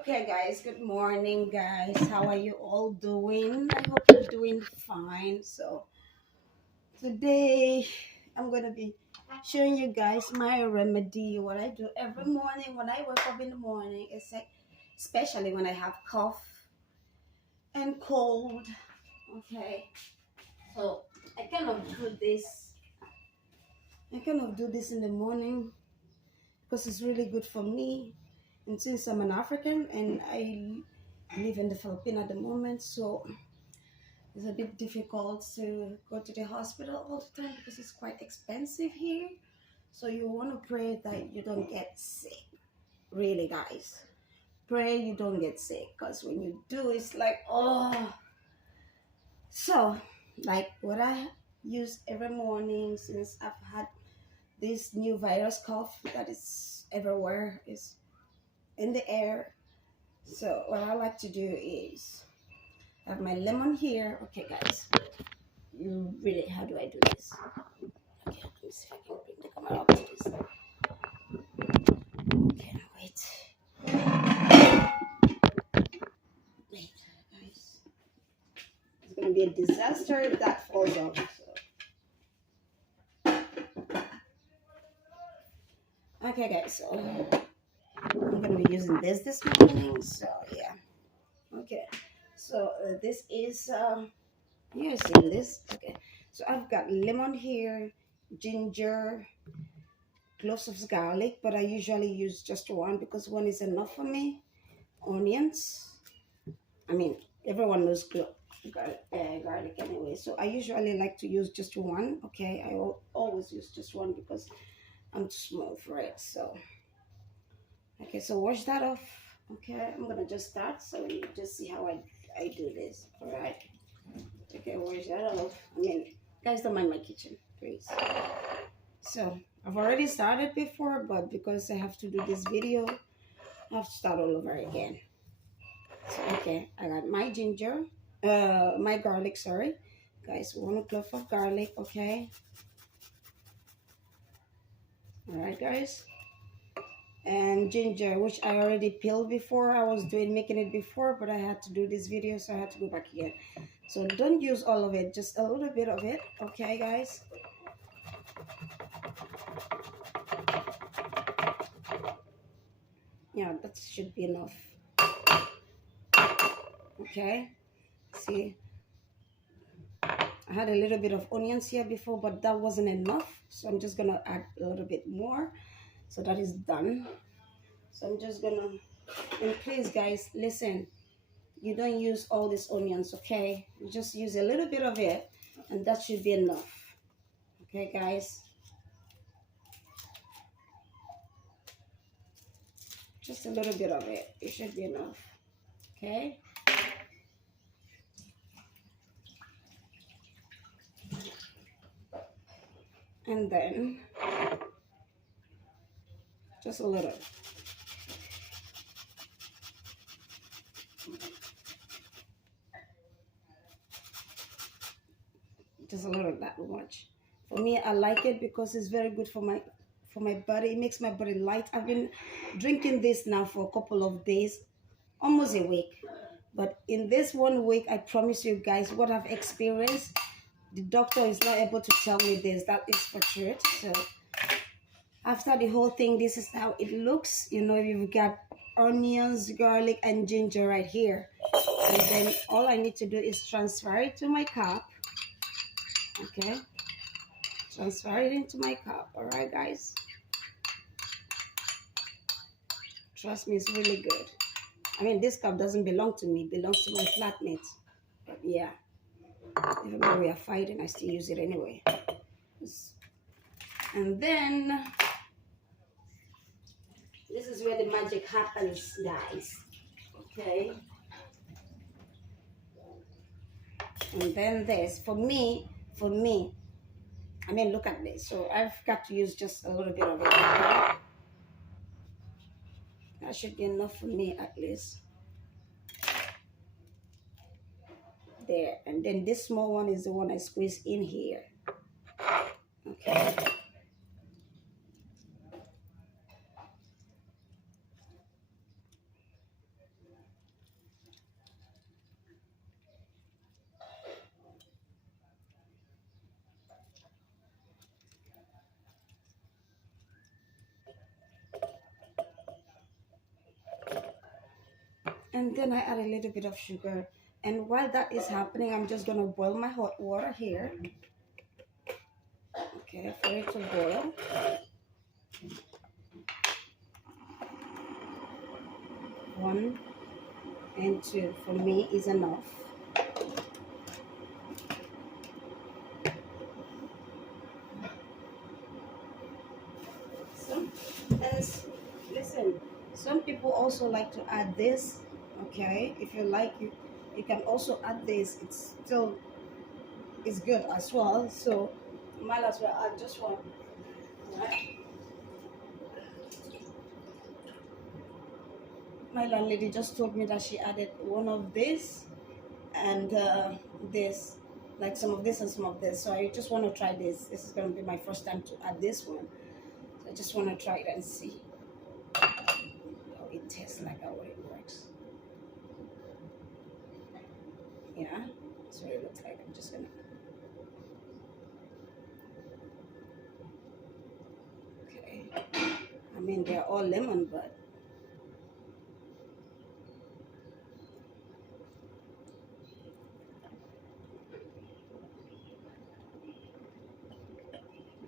Okay, guys, good morning, guys. How are you all doing? I hope you're doing fine. So, today I'm going to be showing you guys my remedy, what I do every morning when I wake up in the morning. It's like, especially when I have cough and cold. Okay, so I cannot do this. I cannot do this in the morning because it's really good for me. And since I'm an African and I live in the Philippines at the moment, so it's a bit difficult to go to the hospital all the time because it's quite expensive here. So you want to pray that you don't get sick. Really, guys. Pray you don't get sick because when you do, it's like, oh. So, like what I use every morning since I've had this new virus cough that is everywhere, is in the air. So, what I like to do is I have my lemon here. Okay, guys. You really, how do I do this? Okay, let me see if I can bring the camera up to this. Okay, wait, guys. It's gonna be a disaster if that falls off. So. Okay, guys. So I'm gonna be using this morning. So yeah. Okay. So this is you see this. Okay. So I've got lemon here, ginger, cloves of garlic, but I usually use just one because one is enough for me. Onions. I mean, everyone knows garlic anyway. So I usually like to use just one. Okay, I always use just one because I'm too small for it. So, okay, so wash that off. Okay, I'm gonna just start so you just see how I do this. All right. Okay, wash that off. I mean, guys, don't mind my kitchen, please. So I've already started before, but because I have to do this video, I have to start all over again. So, okay, I got my ginger, my garlic, sorry. Guys, 1 clove of garlic, okay? All right, guys. And ginger, which I already peeled before. I was making it before, but I had to do this video, so I had to go back again. So don't use all of it, just a little bit of it, okay, guys? Yeah, that should be enough. Okay, see, I had a little bit of onions here before, but that wasn't enough. So I'm just gonna add a little bit more. So that is done. So I'm just gonna, and please guys, listen, you don't use all these onions, okay? You just use a little bit of it and that should be enough. Okay, guys? Just a little bit of it. It should be enough. Okay? And then just a little. Just a little, that much. For me, I like it because it's very good for my body. It makes my body light. I've been drinking this now for a couple of days, almost a week. But in this 1 week, I promise you guys what I've experienced. The doctor is not able to tell me this. That is for truth. So after the whole thing, this is how it looks. You know, you've got onions, garlic, and ginger right here. And then all I need to do is transfer it to my cup. Okay. Transfer it into my cup. All right, guys. Trust me, it's really good. I mean, this cup doesn't belong to me. It belongs to my flatmate. But yeah. Even though we are fighting, I still use it anyway. And then this is where the magic happens, guys. Okay. And then this, for me, I mean, look at this. So I've got to use just a little bit of it. Okay? That should be enough for me at least. There. And then this small one is the one I squeeze in here. Okay. and then I add a little bit of sugar. And while that is happening, I'm just gonna boil my hot water here. Okay, for it to boil. 1 and 2 for me is enough. Listen, some people also like to add this. Okay, if you like, you can also add this. It's still is good as well. So might as well add just one. Right? My landlady just told me that she added one of this and this, like some of this and some of this. So I just want to try this. This is going to be my first time to add this one. So I just want to try it and see how it tastes like, how it works. Yeah, that's what it looks like. I'm just gonna. Okay. I mean, they're all lemon, but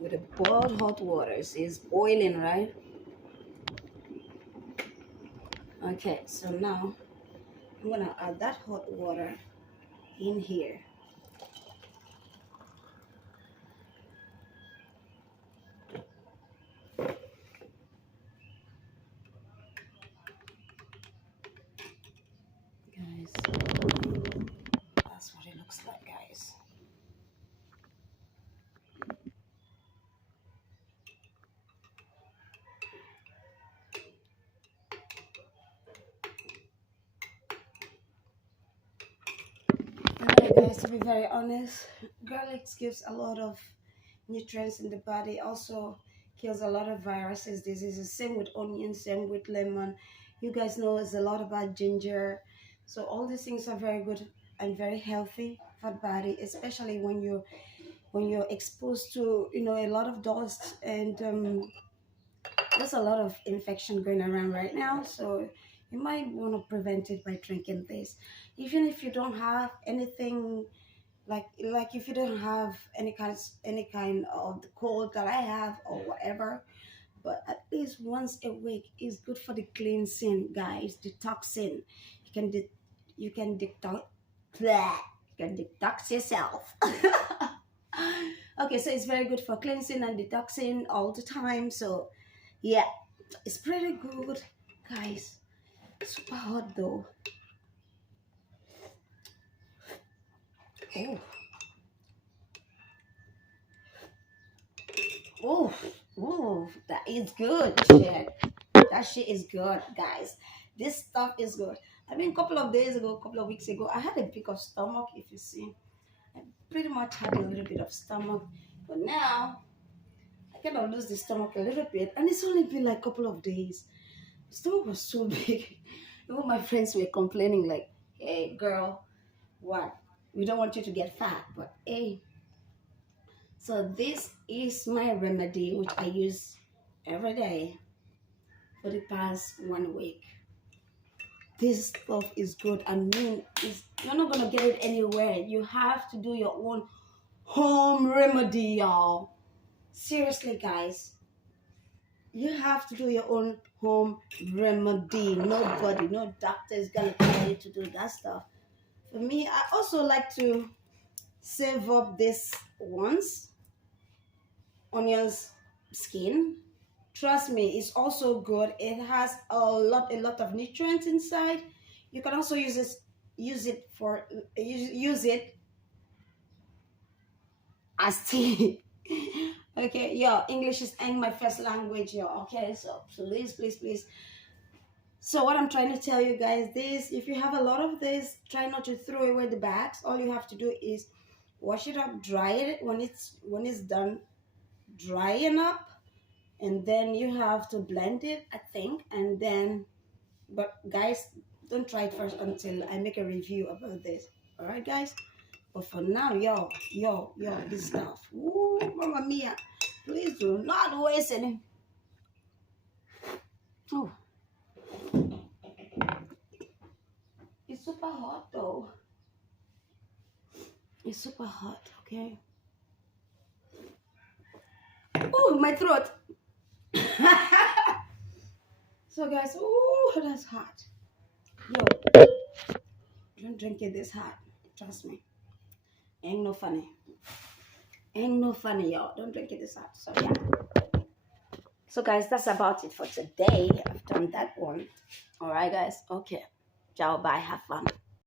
with the boiled hot water, it's boiling, right? Okay, so now I'm gonna add that hot water in here. Guys, that's what it looks like, guys. Okay, guys, to be very honest, garlic gives a lot of nutrients in the body, also kills a lot of viruses, diseases. Same with onion, same with lemon. You guys know it's a lot about ginger. So all these things are very good and very healthy for the body, especially when you're exposed to a lot of dust and there's a lot of infection going around right now. So you might want to prevent it by drinking this, even if you don't have anything like if you don't have any kind of the cold that I have or whatever, but at least once a week is good for the cleansing, guys. Detoxing. You can detox. Bleh. You can detox yourself. Okay, so it's very good for cleansing and detoxing all the time. So yeah, it's pretty good, guys. Super hot though. Oh. Oh, oh, that is good shit. That shit is good, guys. This stuff is good. I mean, a couple of days ago, a couple of weeks ago, I had a bit of stomach. If you see, I pretty much had a little bit of stomach, but now I kind of lose the stomach a little bit, and it's only been like a couple of days. The stomach was so big. Even my friends were complaining, like, "Hey, girl, what? We don't want you to get fat, but hey." So this is my remedy, which I use every day for the past 1 week. This stuff is good. I mean, you're not gonna get it anywhere. You have to do your own home remedy, y'all. Seriously, guys, you have to do your own home remedy. Nobody, no doctor is gonna tell you to do that stuff. For me, I also like to save up this once onions skin. Trust me, it's also good. It has a lot of nutrients inside. You can also use it as tea. Okay, yo, English is ain't my first language, yo. Okay, so please, please, please. So what I'm trying to tell you guys, this, if you have a lot of this, try not to throw away the bags. All you have to do is wash it up, dry it when it's done drying up, and then you have to blend it, I think, and then, but guys, don't try it first until I make a review about this. All right, guys. But for now, yo, this stuff. Ooh, Mama Mia, please do not waste any. Oh, It's super hot though. It's super hot, okay? Oh, my throat. So guys, oh, that's hot. Yo, don't drink it this hot. Trust me. Ain't no funny. Ain't no funny, y'all. Don't drink it this hot. So yeah. So guys, that's about it for today. I've done that one. All right, guys. Okay. Ciao. Bye. Have fun.